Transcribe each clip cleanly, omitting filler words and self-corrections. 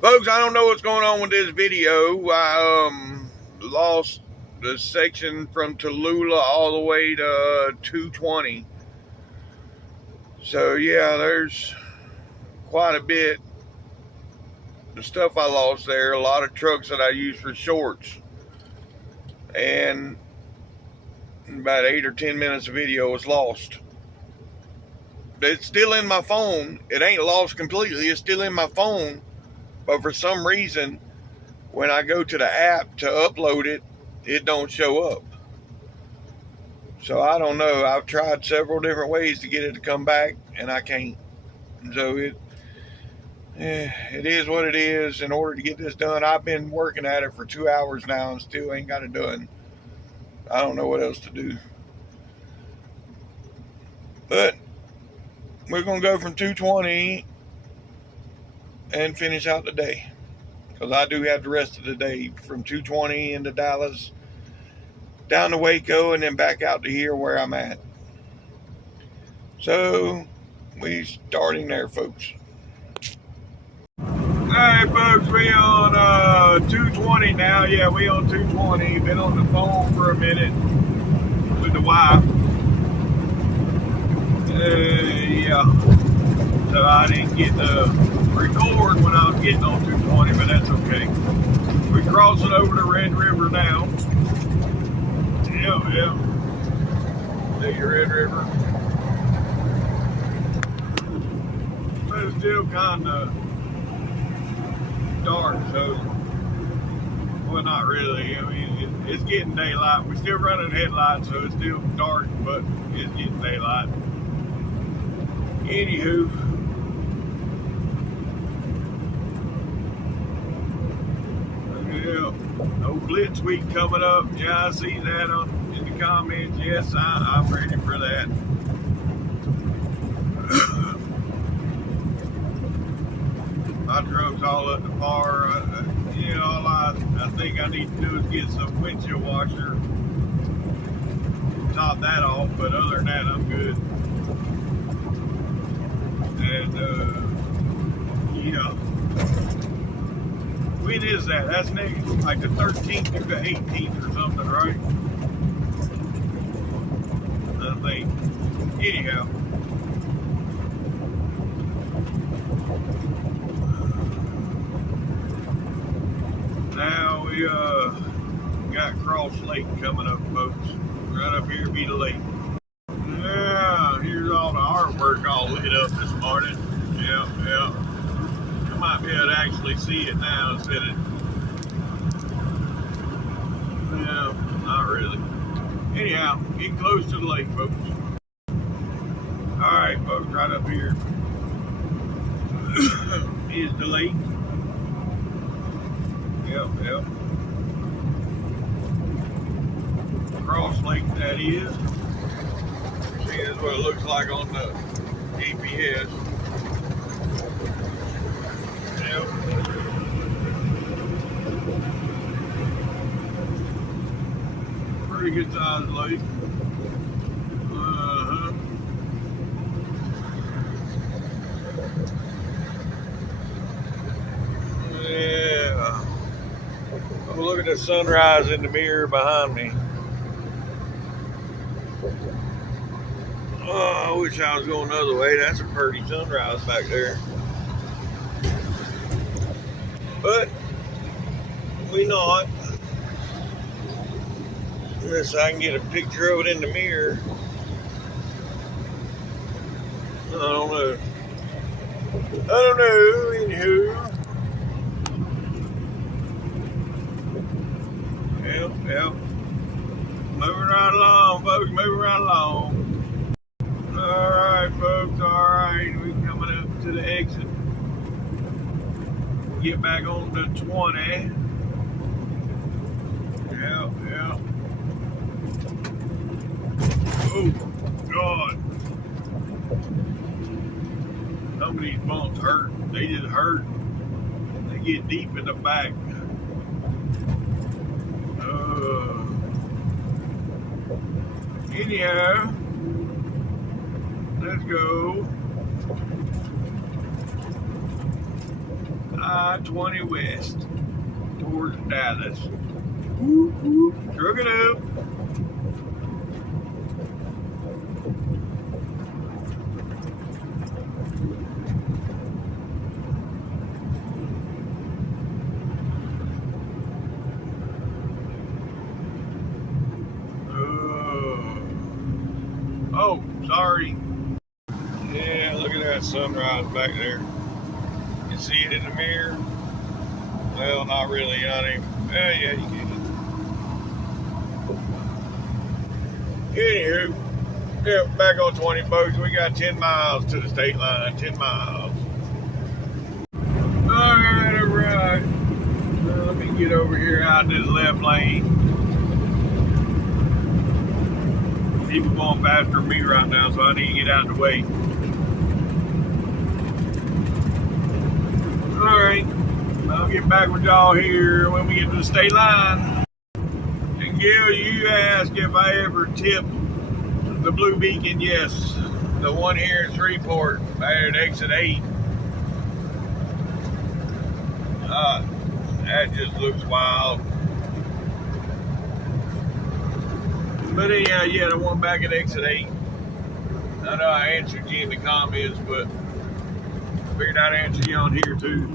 Folks, I don't know what's going on with this video. I lost the section from Tallulah all the way to 220. So yeah, there's quite a bit of stuff I lost there. A lot of trucks that I use for shorts. And about 8 or 10 minutes of video was lost. It's still in my phone. It ain't lost completely. It's still in my phone. But for some reason, when I go to the app to upload it, it don't show up. So I don't know. I've tried several different ways to get it to come back, and I can't. So it is what it is. In order to get this done, I've been working at it for 2 hours now and still ain't got it done. I don't know what else to do. But we're going to go from 220 and finish out the day, because I do have the rest of the day from 220 into Dallas, down to Waco, and then back out to here where I'm at. So we starting there, folks. Alright, folks, we on 220 now. Yeah, we on 220. Been on the phone for a minute with the wife. Yeah. So I didn't get to record when I was getting on 220, but that's okay. We're crossing over the Red River now. Yeah. The Red River. But it's still kind of dark, so, well, not really. I mean, it's getting daylight. We're still running headlights, so it's still dark, but it's getting daylight. Anywho, yeah, no Blitz Week coming up. Yeah, I see that in the comments. Yes, I'm ready for that. My truck's all up to par. All I think I need to do is get some windshield washer, top that off, but other than that, I'm good. And yeah, when is that? That's next, like the 13th through the 18th or something, right? I think. Anyhow. Now we got Cross Lake coming up, folks. Right up here be the lake. Yeah, here's all the artwork all lit up this morning. Yeah. You might be able to actually see it now instead of, yeah, not really. Anyhow, getting close to the lake, folks. Alright, folks, right up here is the lake. Yep. Cross Lake, that is. See, that's what it looks like on the GPS. Yep. Pretty good sized lake. Yeah. Oh, look at the sunrise in the mirror behind me. Oh, I wish I was going the other way. That's a pretty sunrise back there. But we not. Unless I can get a picture of it in the mirror. I don't know. Anywho. Yep. Moving right along, folks. Moving right along. Alright, folks. Alright. We're coming up to the exit. Get back on the 20. Yep. Oh, God. Some of these bumps hurt. They just hurt. They get deep in the back. Anyhow, let's go. I-20 West towards Dallas. Whoop, whoop, truck it up. Oh, sorry. Yeah, look at that sunrise back there. You see it in the mirror? Well, not really, honey. Yeah, you get it. Anywho, yeah, back on 20 folks. We got 10 miles to the state line. 10 miles. All right. Well, let me get over here out in this left lane. People going faster than me right now, so I need to get out of the way. Alright, I'll get back with y'all here when we get to the state line. And Gil, you asked if I ever tipped the Blue Beacon. Yes, the one here in Shreveport at exit 8. That just looks wild. But anyhow, yeah, the one back at exit 8. I know I answered you in the comments, but figured I'd answer you on here too.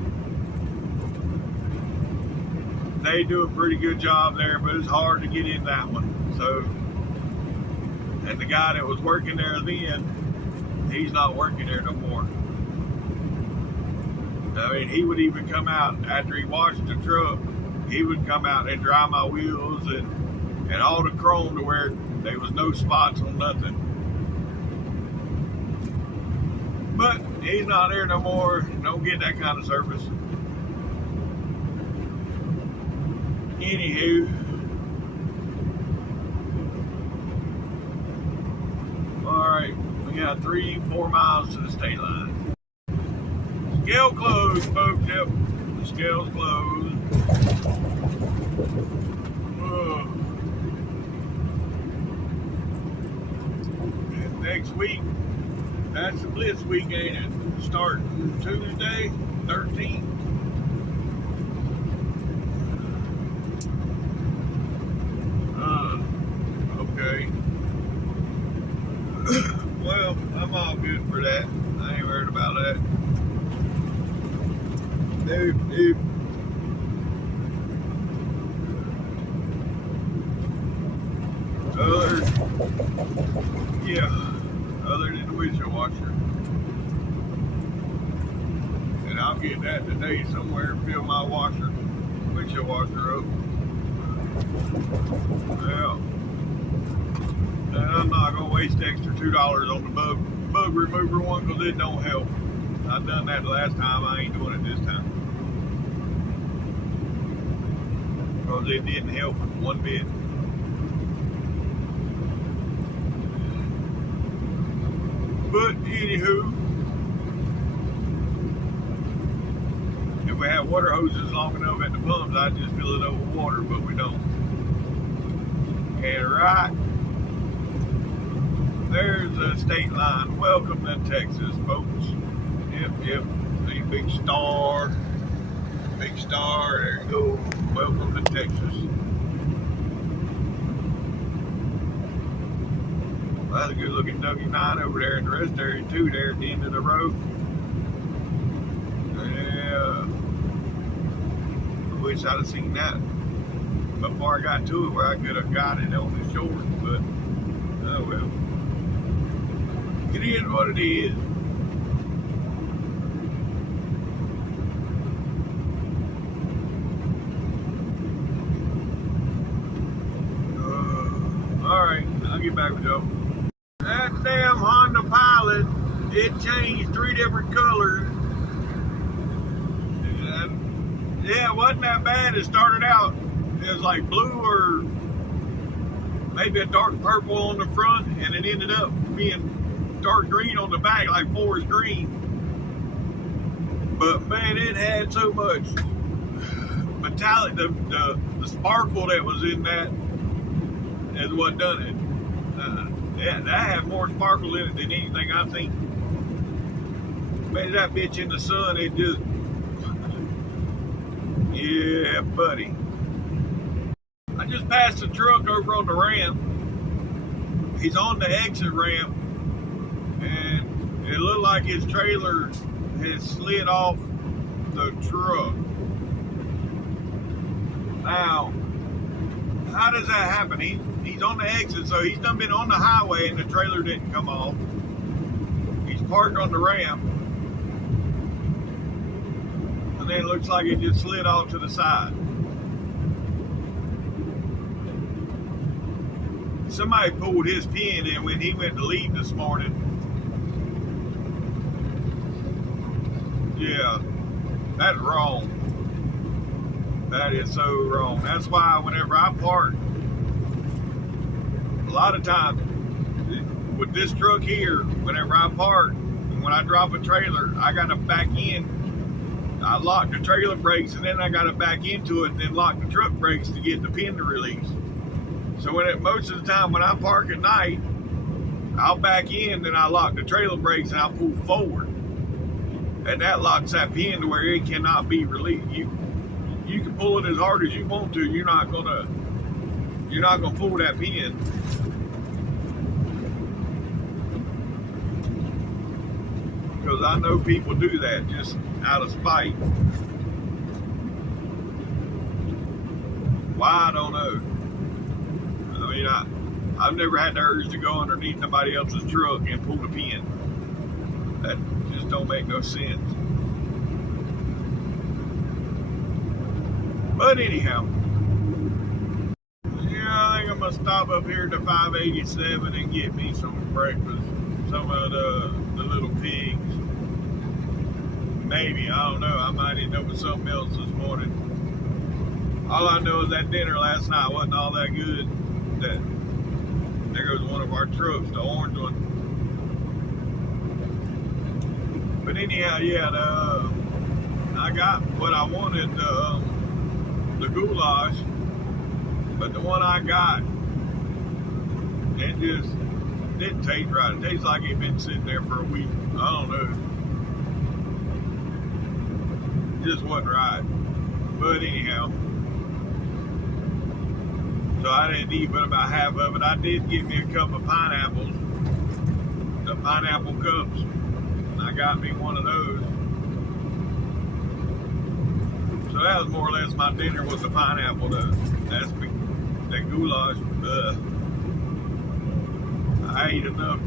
They do a pretty good job there, but it's hard to get in that one. So, and the guy that was working there then, he's not working there no more. I mean, he would even come out after he washed the truck. He would come out and dry my wheels and all the chrome to where there was no spots on nothing. But he's not there no more. Don't get that kind of service. Anywho, alright, we got 3-4 miles to the state line. Scale closed, folks. Yep, the scale's closed. And next week, that's the Blitz week, ain't it? Starting Tuesday, 13th. Okay. Well, I'm all good for that. I ain't worried about that. Nope. Other than the windshield washer. And I'll get that today somewhere and fill my windshield washer up. Well, and I'm not going to waste extra $2 on the bug remover one because it don't help. I've done that the last time. I ain't doing it this time. Because it didn't help one bit. But anywho, if we had water hoses long enough at the pumps, I'd just fill it up with water, but we don't. And right there's a state line. Welcome to Texas, folks. Yep. The big star. There you go. Welcome to Texas. Well, that's a good looking W9 over there in the rest area too, there at the end of the road. Yeah. I wish I'd have seen that before I got to it, where I could have got it on the shore, but oh well. It is what it is. Alright, I'll get back with y'all. That damn Honda Pilot, it changed 3 different colors. Yeah, it wasn't that bad. It started out, it was like blue or maybe a dark purple on the front, and it ended up being dark green on the back, like forest green. But man, it had so much metallic, the sparkle that was in that is what done it. Yeah, that had more sparkle in it than anything I've seen. Man, that bitch in the sun, it just Yeah, buddy. I just passed the truck over on the ramp. He's on the exit ramp, and it looked like his trailer had slid off the truck. Now, how does that happen? He's on the exit, so he's done been on the highway and the trailer didn't come off. He's parked on the ramp, and then it looks like it just slid off to the side. Somebody pulled his pin in when he went to leave this morning. Yeah, that's wrong. That is so wrong. That's why whenever I park, a lot of times with this truck here, whenever I park, and when I drop a trailer, I gotta back in. I lock the trailer brakes and then I gotta back into it and then lock the truck brakes to get the pin to release. So most of the time when I park at night, I'll back in, then I lock the trailer brakes and I'll pull forward. And that locks that pin to where it cannot be released. You can pull it as hard as you want to. You're not gonna pull that pin. Because I know people do that just out of spite. Why, I don't know. I mean, I've never had the urge to go underneath somebody else's truck and pull the pin. That just don't make no sense. But anyhow, yeah, I think I'm gonna stop up here to 587 and get me some breakfast. Some of the little pigs. Maybe, I don't know. I might end up with something else this morning. All I know is that dinner last night wasn't all that good. There goes one of our trucks, the orange one. But anyhow, yeah, I got what I wanted, the goulash, but the one I got, it just didn't taste right. It tastes like it'd been sitting there for a week. I don't know. It just wasn't right. But anyhow, so I didn't eat but about half of it. I did get me a cup of pineapples, the pineapple cups. I got me one of those. So that was more or less my dinner was the pineapple. That goulash. I ate enough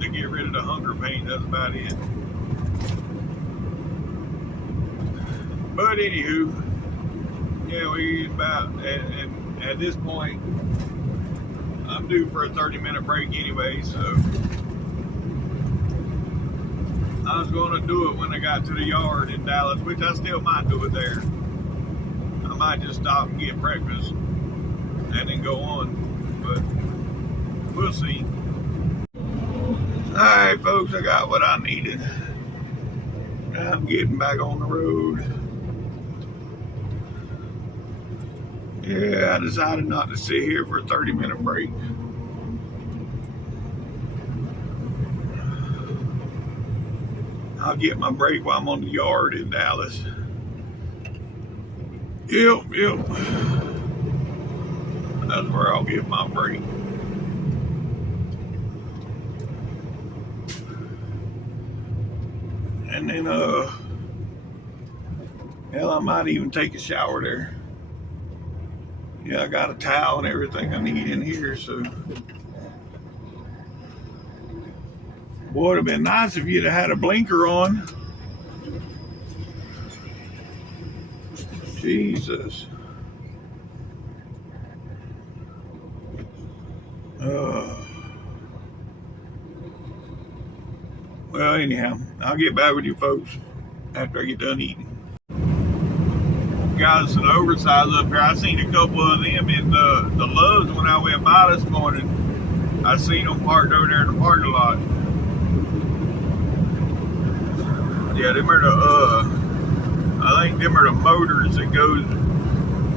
to get rid of the hunger pain. That's about it. But anywho, yeah, we about, and at this point, I'm due for a 30-minute break anyway, so I was going to do it when I got to the yard in Dallas, which I still might do it there. I might just stop and get breakfast and then go on, but we'll see. Alright folks, I got what I needed. I'm getting back on the road. Yeah, I decided not to sit here for a 30-minute break. I'll get my break while I'm on the yard in Dallas. Yep. That's where I'll get my break. And then, hell, I might even take a shower there. Yeah, I got a towel and everything I need in here, so. Boy, it would have been nice if you'd have had a blinker on. Jesus. Well, anyhow, I'll get back with you folks after I get done eating. Guys, an oversize up here. I seen a couple of them in the Loves when I went by this morning. I seen them parked over there in the parking lot. Yeah, them are I think them are the motors that goes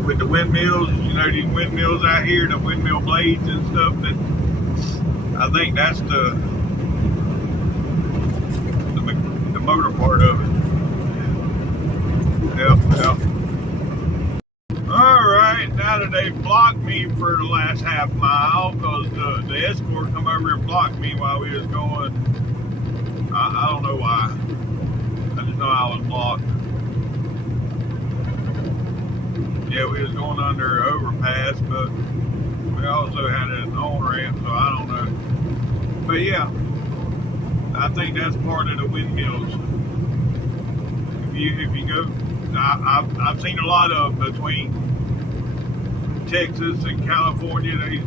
with the windmills. You know, these windmills out here, the windmill blades and stuff. That I think that's the motor part of it. Yep. about it, they blocked me for the last half mile because the escort come over and blocked me while we was going. I don't know why. I just know I was blocked. Yeah, we was going under an overpass, but we also had an on-ramp, so I don't know. But yeah, I think that's part of the windmills. If you go, I've seen a lot of them between Texas and California. There's a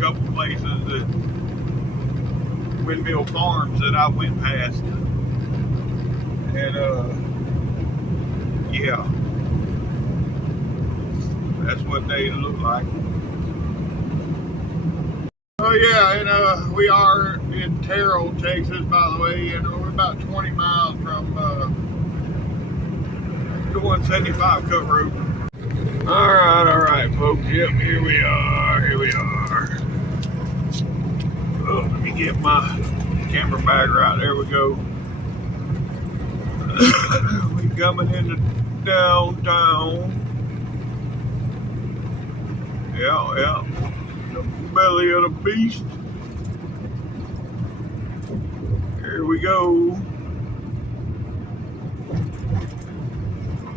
couple places that windmill farms that I went past, and yeah, that's what they look like. Oh yeah, and we are in Terrell, Texas, by the way, and we're about 20 miles from the 175 cut road. All right, folks. Yep, here we are. Oh, let me get my camera bag right. There we go. We coming into downtown. Yeah. The belly of the beast. Here we go.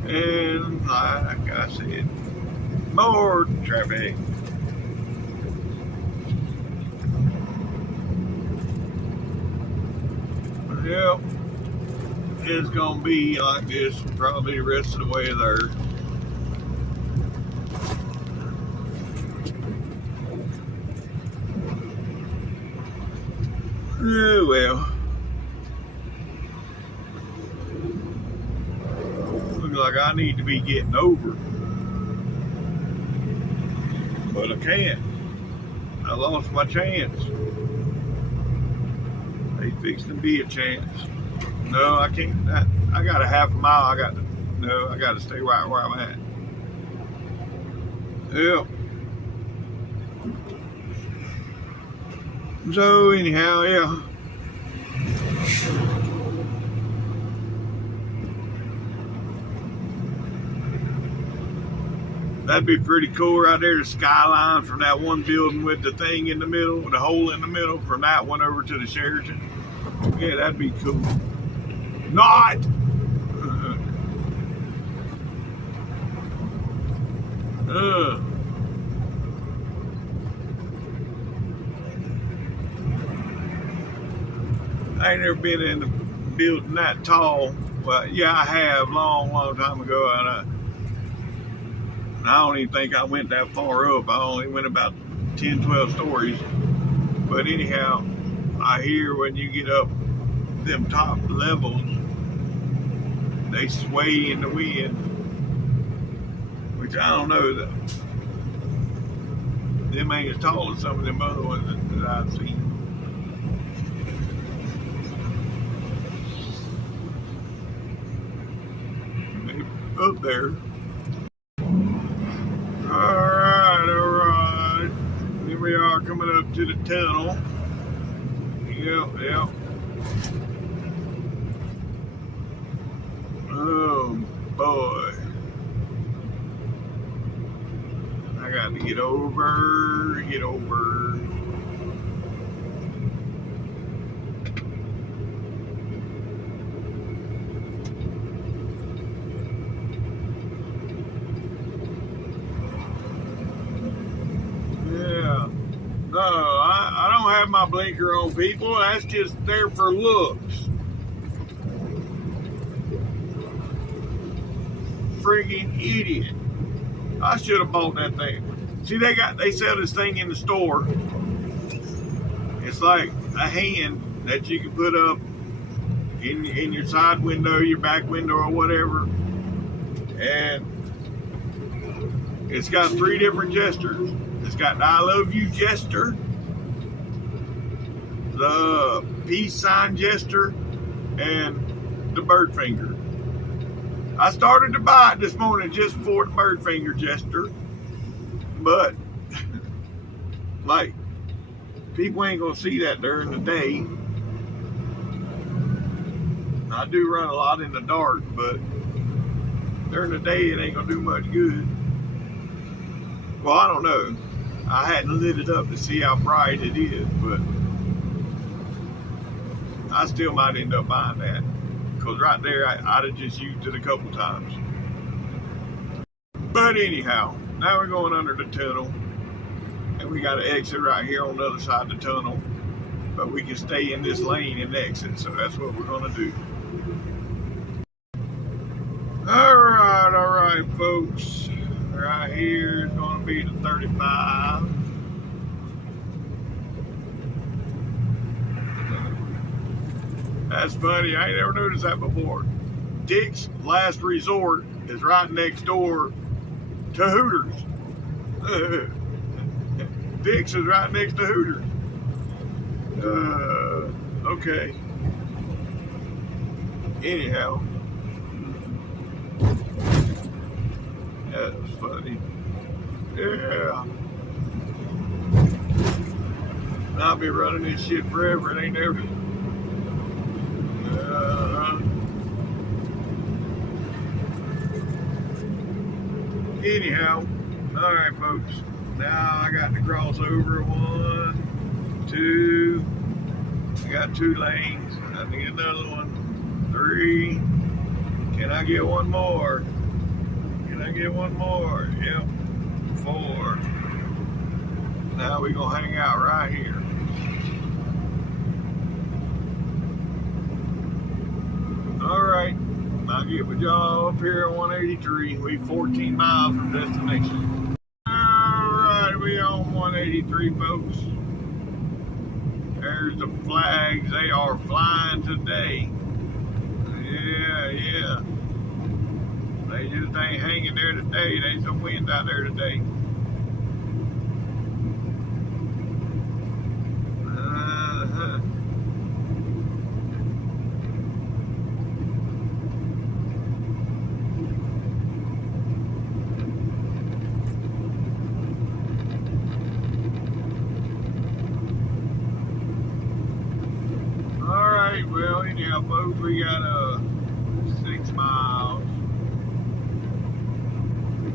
And like I said, more traffic. Yep, it's gonna be like this probably the rest of the way there. Oh well. Looks like I need to be getting over. But I can't. I lost my chance. Ain't fixing to be a chance. No, I can't. I got a half a mile. I got to stay right where I'm at. Yep. So anyhow, yeah. That'd be pretty cool right there, the skyline from that one building with the thing in the middle, with the hole in the middle, from that one over to the Sheraton. Yeah, that'd be cool. Not! I ain't never been in a building that tall. Well, yeah, I have, long time ago. And I don't even think I went that far up. I only went about 10, 12 stories. But anyhow, I hear when you get up them top levels, they sway in the wind, which I don't know though. Them ain't as tall as some of them other ones that I've seen. Maybe up there. All right. Here we are coming up to the tunnel. Yep. Oh boy. I got to get over. Yeah. No, I don't have my blinker on, people. That's just there for looks. Friggin' idiot. I should have bought that thing. See, they sell this thing in the store. It's like a hand that you can put up in your side window, your back window, or whatever. And it's got 3 different gestures. It's got the I love you gesture, the peace sign gesture, and the bird finger. I started to buy it this morning just for the bird finger gesture, but like, people ain't gonna see that during the day. I do run a lot in the dark, but during the day it ain't gonna do much good. Well, I don't know. I hadn't lit it up to see how bright it is, but I still might end up buying that. Because right there, I'd have just used it a couple times. But anyhow, now we're going under the tunnel. And we got an exit right here on the other side of the tunnel. But we can stay in this lane and exit. So that's what we're going to do. All right, folks. Right here is going to be the 35. That's funny. I ain't never noticed that before. Dick's Last Resort is right next door to Hooters. Dick's is right next to Hooters. Okay. Anyhow. That was funny. Yeah. I'll be running this shit forever. It ain't never. Anyhow, all right, folks. Now I got to cross over 1, 2. I got 2 lanes. I have to get another one. 3. Can I get one more? Can I get one more? Yep. 4. Now we're gonna hang out right here. Alright, I'll get with y'all up here on 183. We 14 miles from destination. Alright, we on 183, folks. There's the flags. They are flying today. Yeah. They just ain't hanging there today. There's some wind out there today. Alright, well, anyhow, folks, we got 6 miles.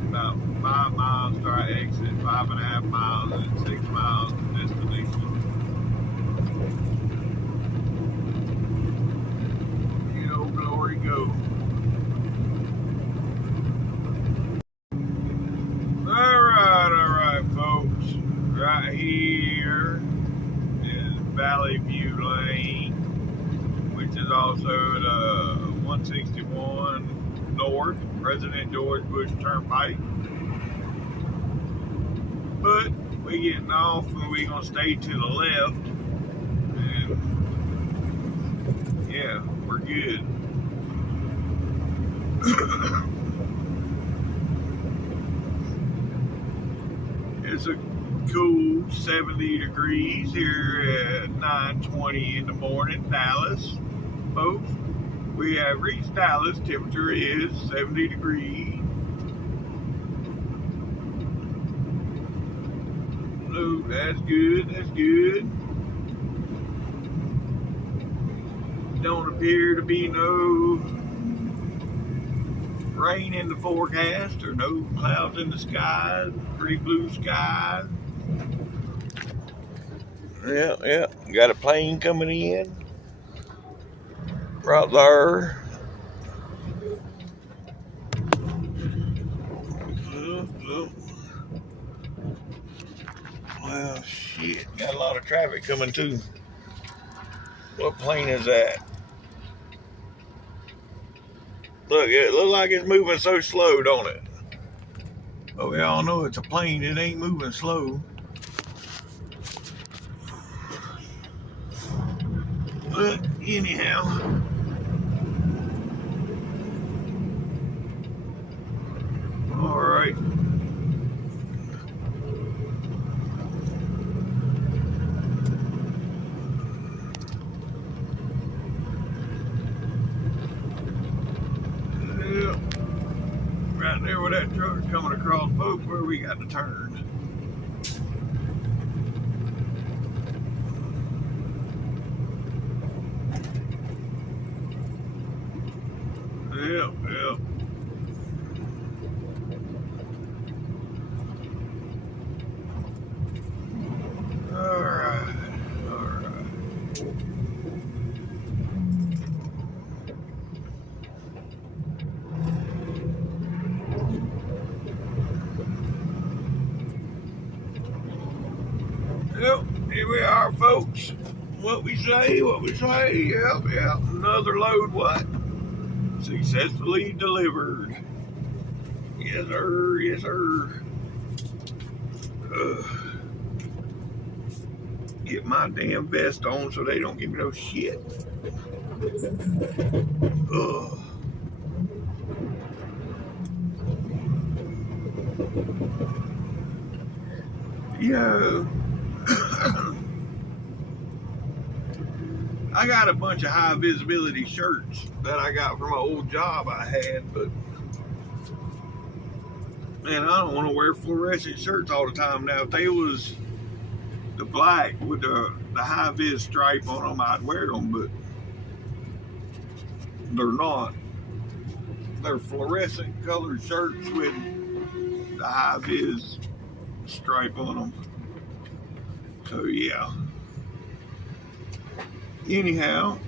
About 5 miles to our exit, 5.5 miles, and 6 miles to destination. You know, glory go. Alright, folks. Right here is Valley View Lane, which is also the 161 North, President George Bush Turnpike. But we getting off and we gonna stay to the left. And yeah, we're good. It's a cool 70 degrees here at 9:20 in the morning, Dallas, folks. We have reached Dallas. Temperature is 70 degrees. Oh, that's good. That's good. Don't appear to be no rain in the forecast or no clouds in the sky. Pretty blue skies. Yeah. Got a plane coming in. Right there. Well, shit. Got a lot of traffic coming too. What plane is that? Look, it looks like it's moving so slow, don't it? But we all know it's a plane. It ain't moving slow. But anyhow. All right. Yeah. Right there where that truck's coming across, folks, where we got to turn. Yep. Here we are, folks. What we say. Yep. Another load, what? Successfully delivered. Yes, sir. Get my damn vest on so they don't give me no shit. I got a bunch of high visibility shirts that I got from an old job I had, but man, I don't want to wear fluorescent shirts all the time now. If they was the black with the high vis stripe on them, I'd wear them, but they're not. They're fluorescent colored shirts with the high vis stripe on them. So yeah. Anyhow,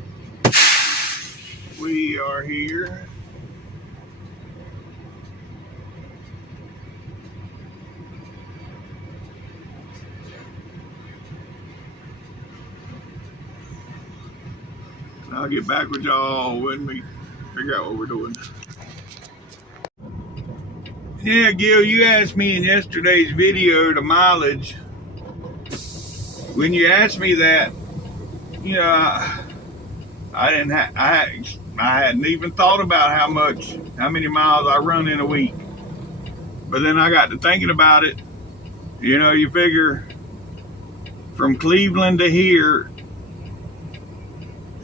we are here. I'll get back with y'all when we figure out what we're doing. Yeah, Gil, you asked me in yesterday's video the mileage. When you asked me that, you know, I hadn't even thought about how many miles I run in a week. But then I got to thinking about it. You know, you figure from Cleveland to here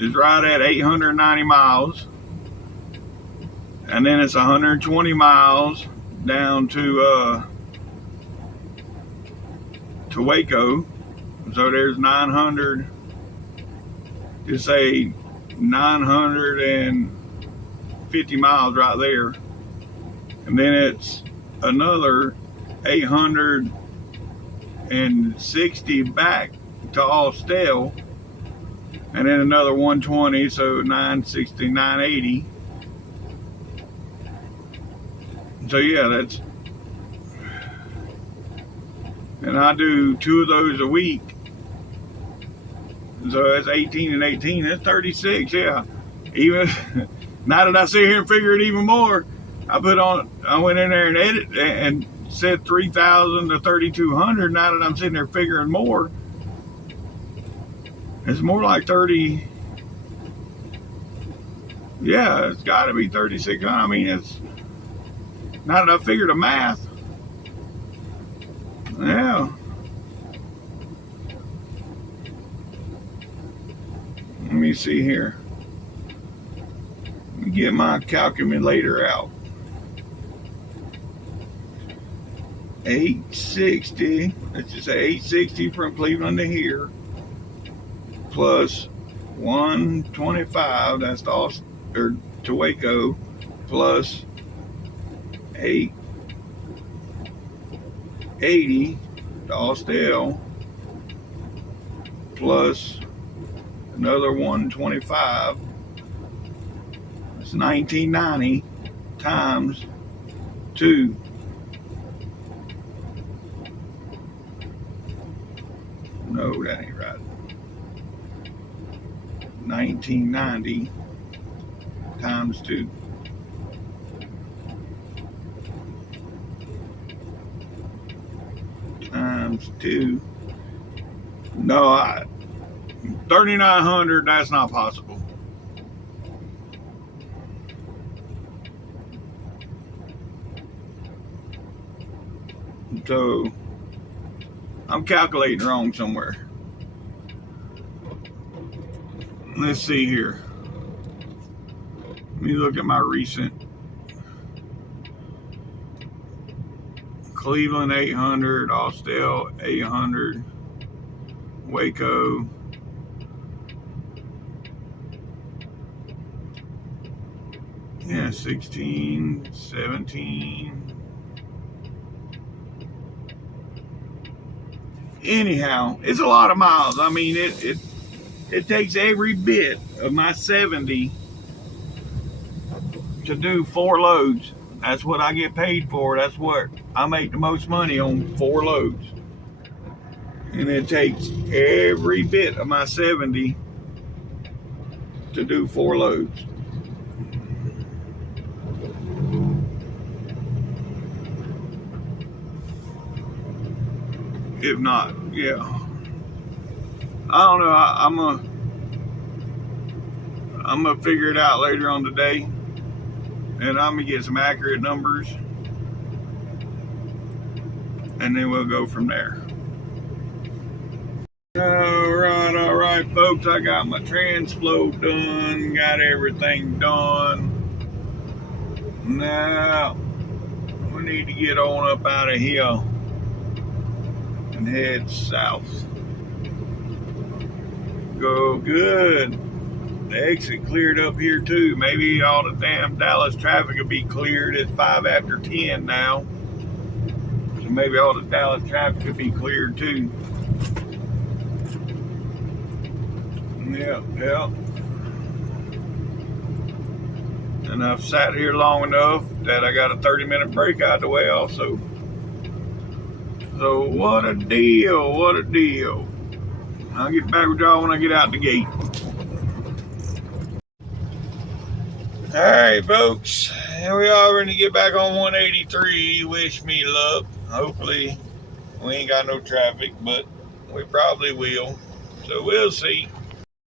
is right at 890 miles. And then it's 120 miles down to Waco. So there's 900, just say 950 miles right there. And then it's another 860 back to Austell. And then another 120, so 960, 980. So yeah, that's, and I do 2 of those a week. So that's 18 and 18, that's 36, yeah. Even, now that I sit here and figure it even more, I went in there and edit and said 3,000 to 3,200. Now that I'm sitting there figuring more, it's more like 30. Yeah, it's got to be 3,600. I mean, it's, now that I figured the math. Yeah. Let me see here. Let me get my calculator out. 860. Let's just say 860 from Cleveland to here. Plus 125, that's to Waco, plus 880 to Austell, plus another 125. It's 1990 times 2. No, that ain't right. 1990 times 2. Times 2. No, 3,900, that's not possible. So, I'm calculating wrong somewhere. Let's see here. Let me look at my recent. Cleveland 800, Austell 800, Waco. Yeah, 16, 17. Anyhow, it's a lot of miles. I mean, it takes every bit of my 70 to do 4 loads. That's what I get paid for. That's what I make the most money on, 4 loads. And it takes every bit of my 70 to do 4 loads. If not, yeah. I don't know. I'm gonna figure it out later on today, and I'm gonna get some accurate numbers, and then we'll go from there. All right, folks. I got my transflow done. Got everything done. Now we need to get on up out of here and head south. Go good. The exit cleared up here too. Maybe all the damn Dallas traffic will be cleared. It's 5 after 10 now. So maybe all the Dallas traffic could be cleared too. Yeah. And I've sat here long enough that I got a 30-minute break out the way also. So what a deal. I'll get back with y'all when I get out the gate. All right, folks. Here we are going to get back on 183. Wish me luck. Hopefully we ain't got no traffic, but we probably will. So we'll see.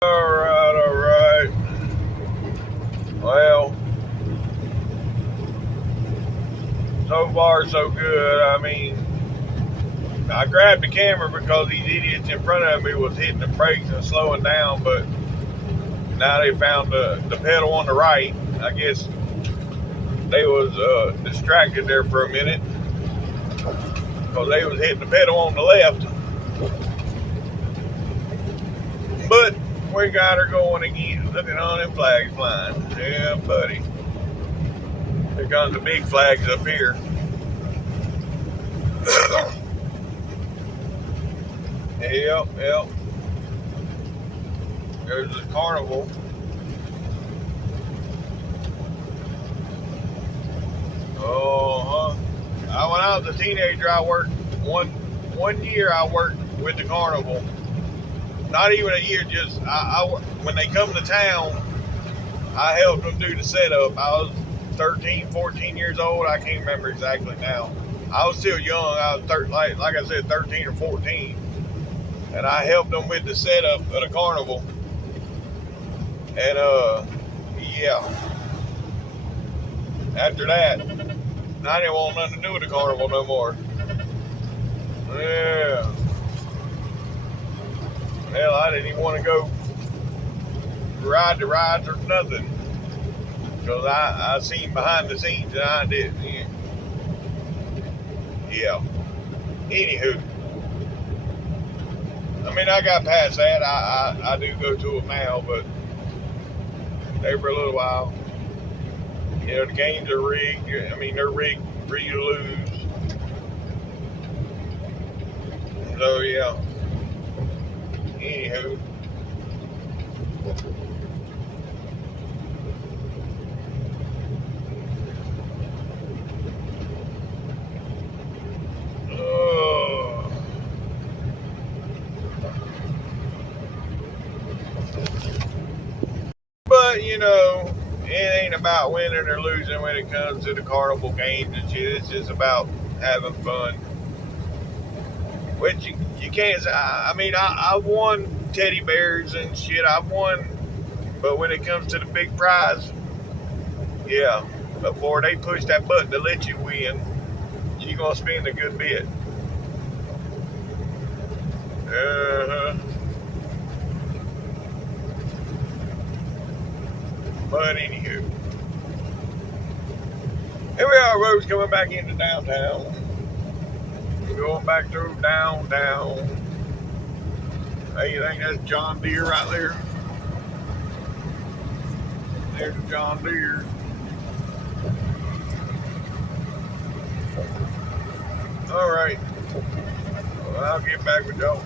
All right. Well, so far so good. I mean, I grabbed the camera because these idiots in front of me was hitting the brakes and slowing down, but now they found the pedal on the right. I guess they was distracted there for a minute because they was hitting the pedal on the left. But we got her going again. Looking on them flags flying. Yeah, buddy. Here comes the big flags up here. Yep. There's the carnival. When I was a teenager, I worked one year. I worked with the carnival. Not even a year. Just when they come to town, I helped them do the setup. I was 13, 14 years old. I can't remember exactly now. I was still young. I was like I said, 13 or 14, and I helped them with the setup of the carnival. And yeah. After that, I didn't want nothing to do with the carnival no more. Yeah. Hell, I didn't even want to go ride the rides or nothing. Because I seen behind the scenes and I didn't. Yeah. Anywho. I mean, I got past that. I do go to them now, but they for a little while. You know, the games are rigged. I mean, they're rigged for you to lose. So, yeah. Anywho. But, you know, it ain't about winning or losing when it comes to the carnival games and shit. It's just about having fun. Which you can't. I mean, I've won teddy bears and shit. I've won, but when it comes to the big prize, yeah. Before they push that button to let you win, you're gonna spend a good bit. But anywho, here we are, roads coming back into downtown. We're going back through downtown. Hey, you think that's John Deere right there? There's John Deere. All right. Well, I'll get back with y'all.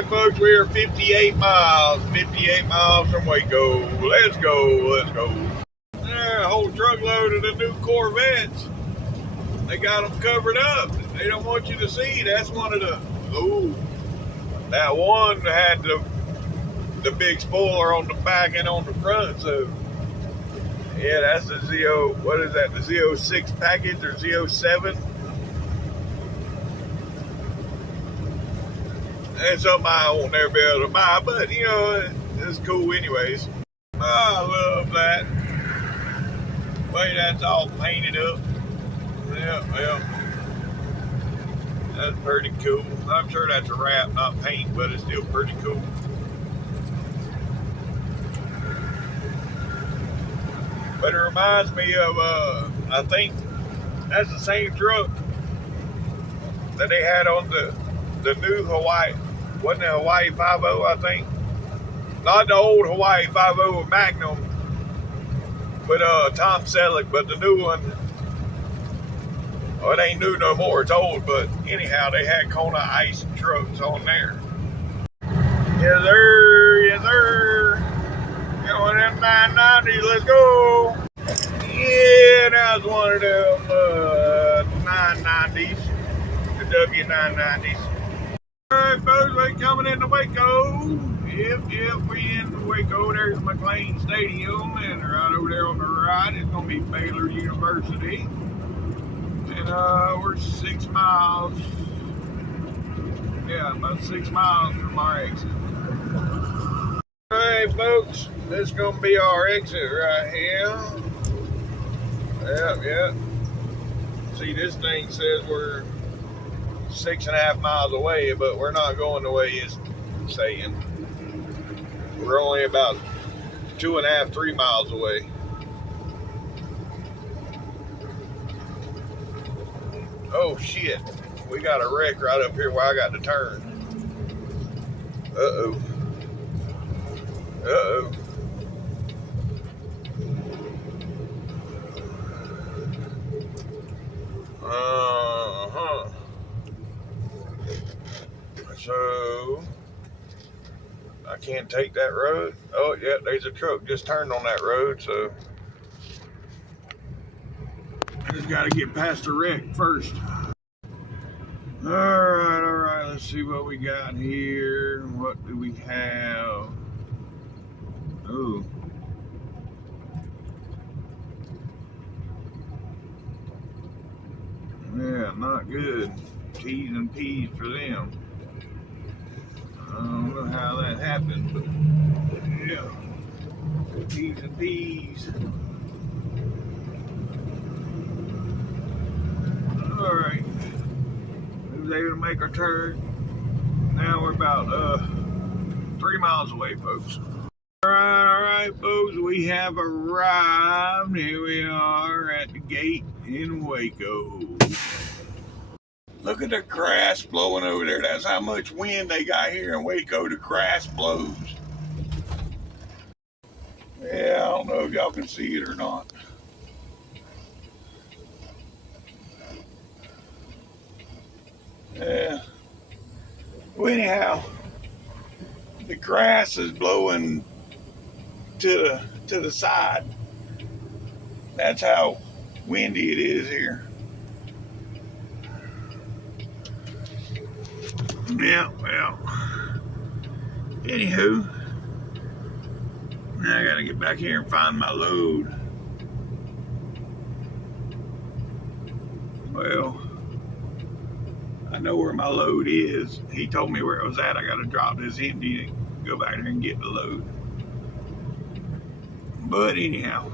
right, folks, we are 58 miles from Waco. Let's go. There, a whole truckload of the new Corvettes. They got them covered up. They don't want you to see. That's one of the, that one had the big spoiler on the back and on the front. So, yeah, that's the what is that, the Z06 package or Z07? That's something I won't never be able to buy, but, it's cool anyways. I love that. Wait, that's all painted up. Yeah. That's pretty cool. I'm sure that's a wrap, not paint, but it's still pretty cool. But it reminds me of, I think that's the same truck that they had on the new Hawaii. Wasn't it Hawaii 5.0, I think? Not the old Hawaii 5.0 with Magnum, but Tom Selleck, but the new one. Oh, it ain't new no more, it's old, but anyhow, they had Kona Ice trucks on there. Yes, sir. Going them 990s, let's go. Yeah, that was one of them 990s, the W990s. All right, folks, we're coming into Waco. Yep, we in Waco. There's McLean Stadium, and right over there on the right is going to be Baylor University. And we're 6 miles. Yeah, about 6 miles from our exit. All right, folks, this is going to be our exit right here. Yep. See, this thing says we're 6.5 miles away, but we're not going the way it's saying. We're only about 2.5, 3 miles away. Oh shit, we got a wreck right up here where I got to turn. Uh-oh. So, I can't take that road. Oh, yeah, there's a truck just turned on that road, so I just got to get past the wreck first. All right, let's see what we got here. What do we have? Oh. Yeah, not good. T's and P's for them. I don't know how that happened, but yeah. T's and P's. Alright. We was able to make our turn. Now we're about 3 miles away, folks. Alright, folks, we have arrived. Here we are at the gate in Waco. Look at the grass blowing over there. That's how much wind they got here in Waco. The grass blows. Yeah, I don't know if y'all can see it or not. Yeah. Well, anyhow, the grass is blowing to the side. That's how windy it is here. Yeah, well, anywho, now I gotta get back here and find my load. Well, I know where my load is. He told me where it was at. I gotta drop this empty and go back there and get the load. But anyhow,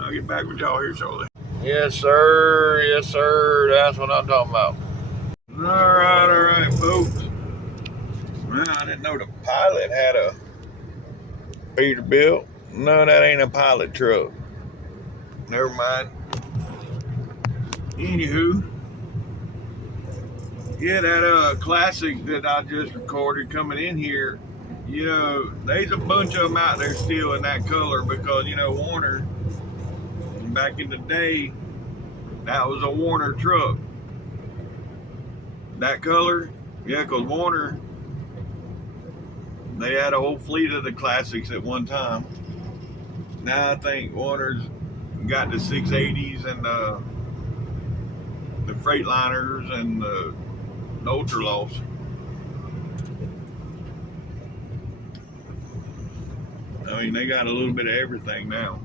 I'll get back with y'all here shortly. Yes, sir. That's what I'm talking about. All right, folks. Well, I didn't know the pilot had a Peterbilt. No, that ain't a pilot truck. Never mind. Anywho, yeah, that classic that I just recorded coming in here, there's a bunch of them out there still in that color because, Warner, back in the day, that was a Warner truck. That color, yeah, because Warner They had a whole fleet of the classics at one time. Now I think Warner's got the 680s and the Freightliners and the Ultralofts. I mean, they got a little bit of everything now.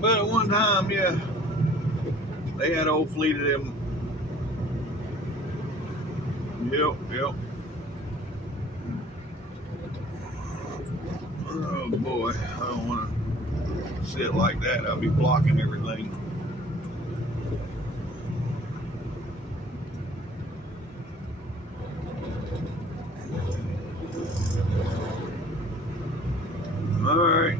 But at one time, yeah, they had a whole fleet of them. Yep. Oh boy, I don't want to sit like that. I'll be blocking everything. Alright,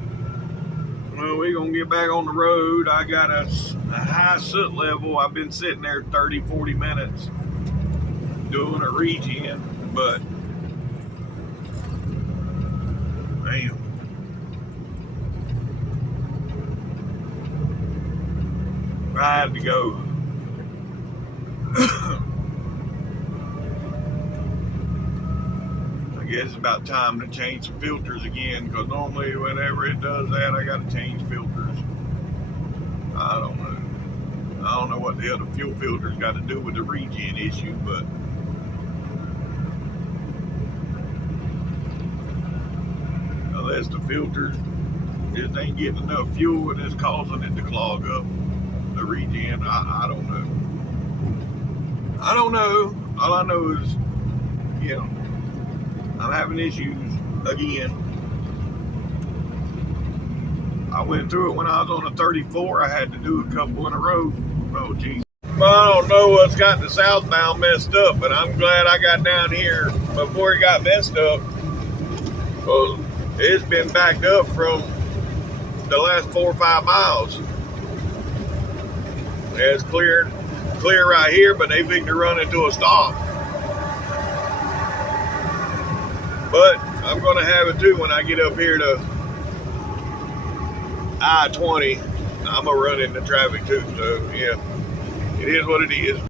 well, we're going to get back on the road. I got a high soot level. I've been sitting there 30, 40 minutes doing a regen, but damn. I had to go. I guess it's about time to change some filters again, because normally whenever it does that, I got to change filters. I don't know what the other fuel filters got to do with the regen issue, but unless the filters just ain't getting enough fuel and it's causing it to clog up the regen, I don't know. I don't know. All I know is, you know, I'm having issues again. I went through it when I was on a 34. I had to do a couple in a row. Oh, geez. Well, I don't know what's got the southbound messed up, but I'm glad I got down here before it got messed up. Well, it's been backed up from the last 4 or 5 miles. It's clear right here, but they think to run into a stop. But I'm going to have it too when I get up here to I-20. I'm going to run into traffic too, so yeah, it is what it is.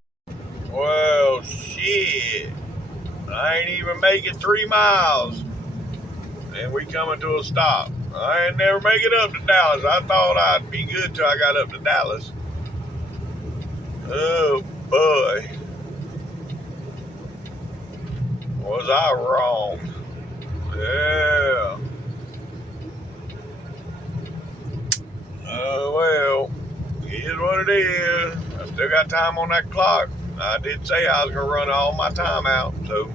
Well, shit. I ain't even making 3 miles. And we coming to a stop. I ain't never make it up to Dallas. I thought I'd be good till I got up to Dallas. Oh boy. Was I wrong? Yeah. Oh well. It is what it is. I still got time on that clock. I did say I was gonna run all my time out, so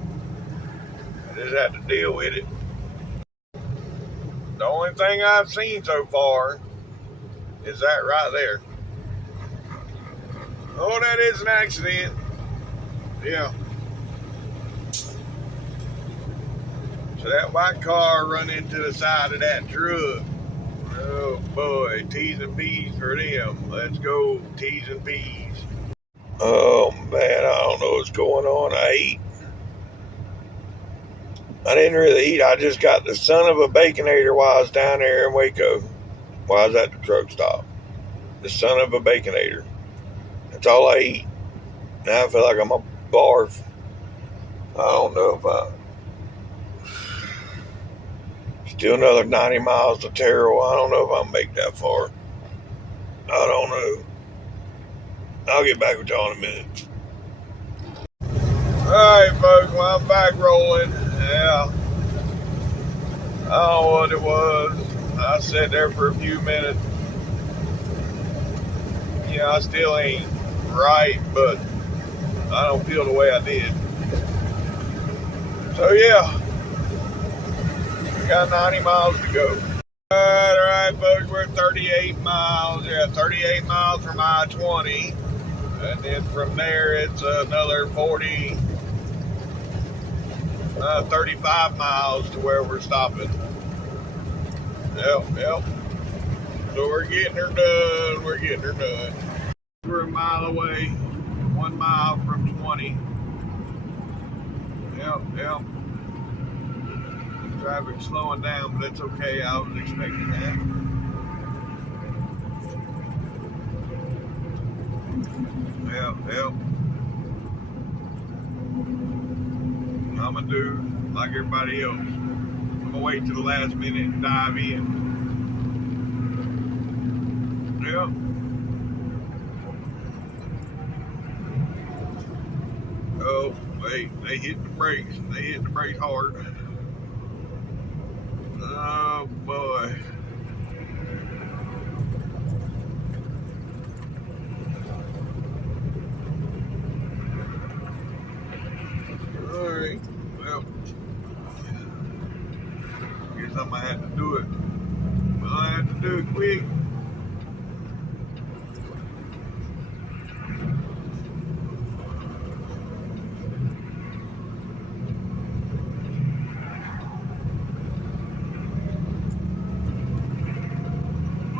I just had to deal with it. The only thing I've seen so far is that right there. Oh, that is an accident. Yeah. So that white car run into the side of that truck. Oh boy, T's and P's for them. Let's go, T's and P's. Oh man, I don't know what's going on. I didn't really eat. I just got the son of a baconator while I was down there in Waco. While I was at the truck stop. The son of a baconator. That's all I eat. Now I feel like I'm a barf. I don't know if still another 90 miles to Terrell. I don't know if I'll make that far. I don't know. I'll get back with y'all in a minute. Alright folks, well, I'm back rolling. Yeah. I don't know what it was. I sat there for a few minutes. Yeah, I still ain't right, but I don't feel the way I did. So yeah, we got 90 miles to go. Alright folks, we're 38 miles. Yeah, 38 miles from I-20. And then from there, it's another 35 miles to where we're stopping. Yep. So we're getting her done. We're a mile away. 1 mile from 20. Yep. The traffic's slowing down, but it's okay. I was expecting that. Yep. I'm gonna do like everybody else. I'm gonna wait till the last minute and dive in. Yep. Oh, wait, they hit the brakes. They hit the brakes hard. Oh boy. Alright, well, guess I might have to do it. I have to do it quick.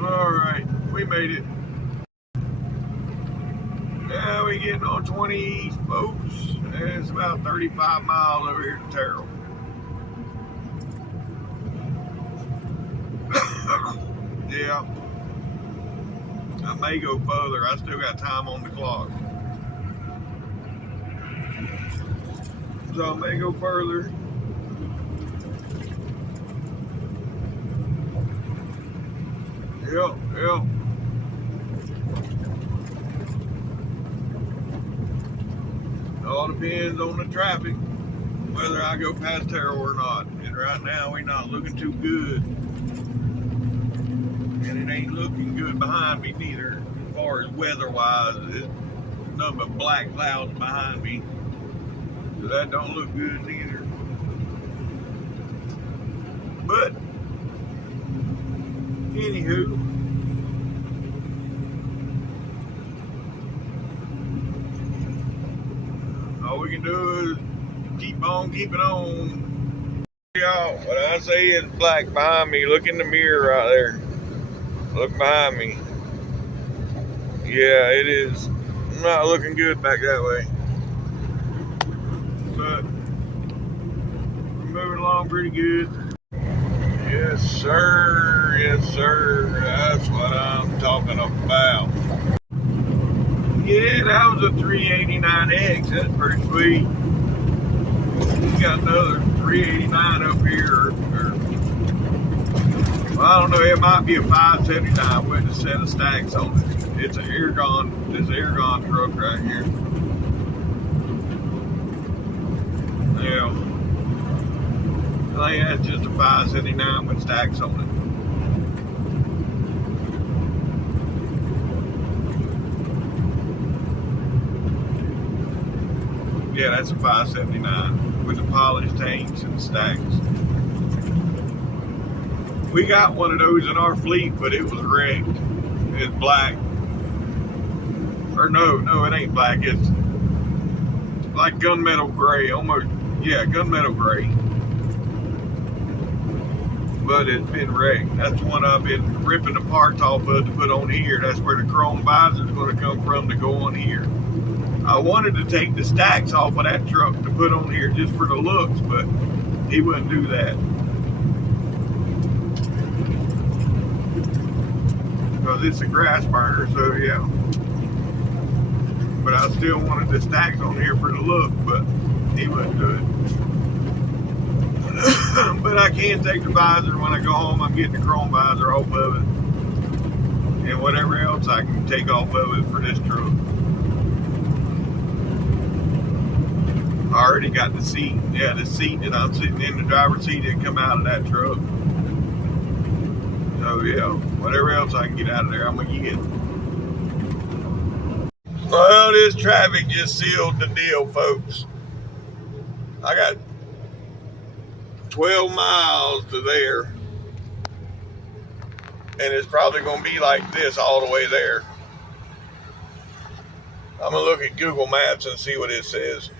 Alright, we made it. Now we getting on 20 East, folks. It's about 35 miles over here to Terrell. Yeah. I may go further. I still got time on the clock. So I may go further. Yep, yep. All depends on the traffic, whether I go past Terrell or not. And right now, we're not looking too good. And it ain't looking good behind me neither, as far as weather-wise. It's nothing but black clouds behind me. So that don't look good neither. But, anywho, all we can do is keep on keeping on. Y'all, what I say is black behind me. Look in the mirror right there. Look behind me. Yeah, it is not looking good back that way. But we're moving along pretty good. Yes, sir. Yes, sir. That's what I'm talking about. Yeah, that was a 389X. That's pretty sweet. We got another 389 up here. Well, I don't know. It might be a 579 with a set of stacks on it. It's an Ergon. This Ergon truck right here. Yeah. I think that's just a 579 with stacks on it. Yeah, that's a 579 with the polished tanks and stacks. We got one of those in our fleet, but it was wrecked. It's black. Or no, it ain't black. It's like gunmetal gray, almost. Yeah, gunmetal gray. But it's been wrecked. That's the one I've been ripping the parts off of to put on here. That's where the chrome visor is going to come from to go on here. I wanted to take the stacks off of that truck to put on here just for the looks, but he wouldn't do that. Because it's a grass burner, so yeah. But I still wanted the stacks on here for the look, but he wouldn't do it. But I can take the visor when I go home. I'm getting the chrome visor off of it. And whatever else I can take off of it for this truck. I already got the seat. Yeah, the seat that I'm sitting in, the driver's seat, that come out of that truck. So yeah, whatever else I can get out of there, I'm gonna get. Well, this traffic just sealed the deal, folks. I got 12 miles to there, and it's probably gonna be like this all the way there. I'm gonna look at Google Maps and see what it says.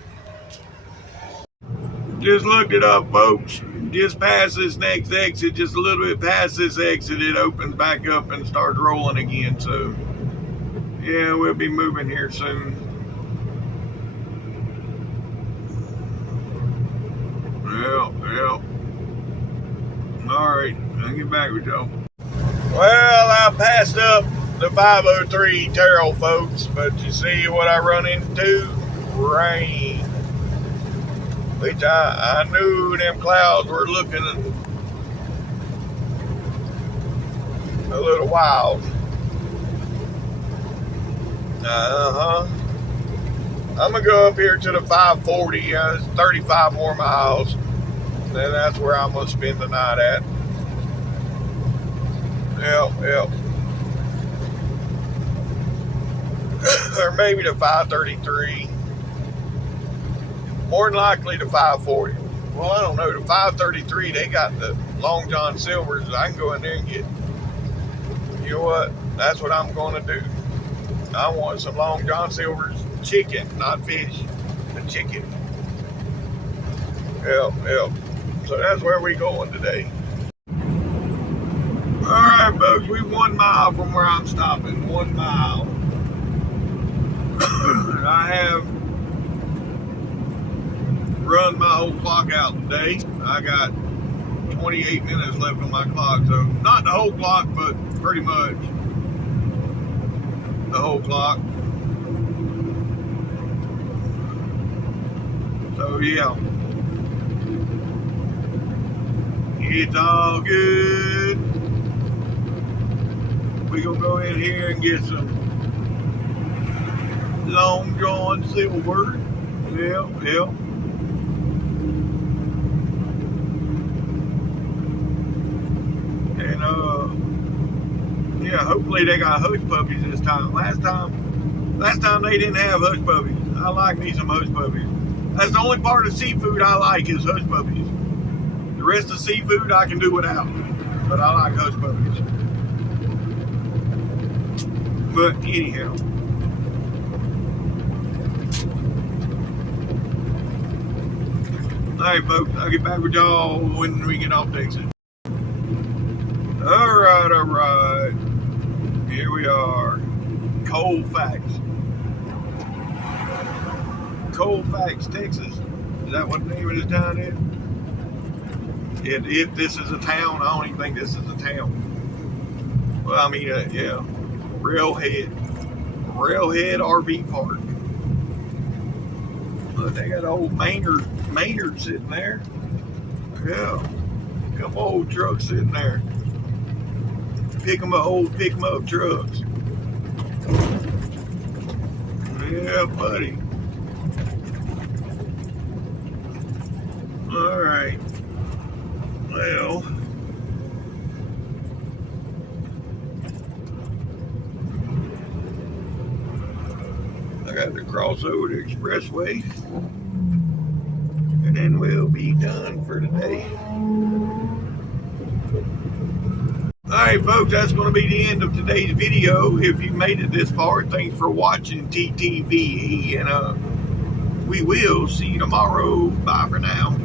Just looked it up, folks. Just past this next exit, just a little bit past this exit, it opens back up and starts rolling again. So, yeah, we'll be moving here soon. Yeah. All right, I'll get back with y'all. Well, I passed up the 503 Terrell, folks, but you see what I run into? Rain. which I knew them clouds were looking a little wild. I'm gonna go up here to the 540. It's 35 more miles. And that's where I'm gonna spend the night at. Yep. Or maybe the 533. More than likely the 540. Well, I don't know. The 533, they got the Long John Silvers. I can go in there and get. You know what? That's what I'm going to do. I want some Long John Silver's chicken, not fish, but chicken. Yep. So that's where we going today. All right, folks, we 1 mile from where I'm stopping. 1 mile. I have run my whole clock out today. I got 28 minutes left on my clock, so not the whole clock, but pretty much the whole clock. So yeah, it's all good. We gonna go in here and get some Long John Silver. Yep. And yeah, hopefully they got hush puppies this time. Last time they didn't have hush puppies. I like me some hush puppies. That's the only part of seafood I like is hush puppies. The rest of seafood I can do without, but I like hush puppies. But anyhow, all right, folks, I'll get back with y'all when we get off Texas. All right. Here we are. Colfax, Texas. Is that what the name of this town is? If this is a town, I don't even think this is a town. Well, I mean, yeah. Railhead RV Park. Look, they got old Maynard sitting there. Yeah. A couple old trucks sitting there. Pick 'em up trucks. Yeah, buddy. All right. Well, I got to cross over the expressway, and then we'll be done for today. Alright, folks, that's going to be the end of today's video. If you made it this far, thanks for watching TTVE, and we will see you tomorrow. Bye for now.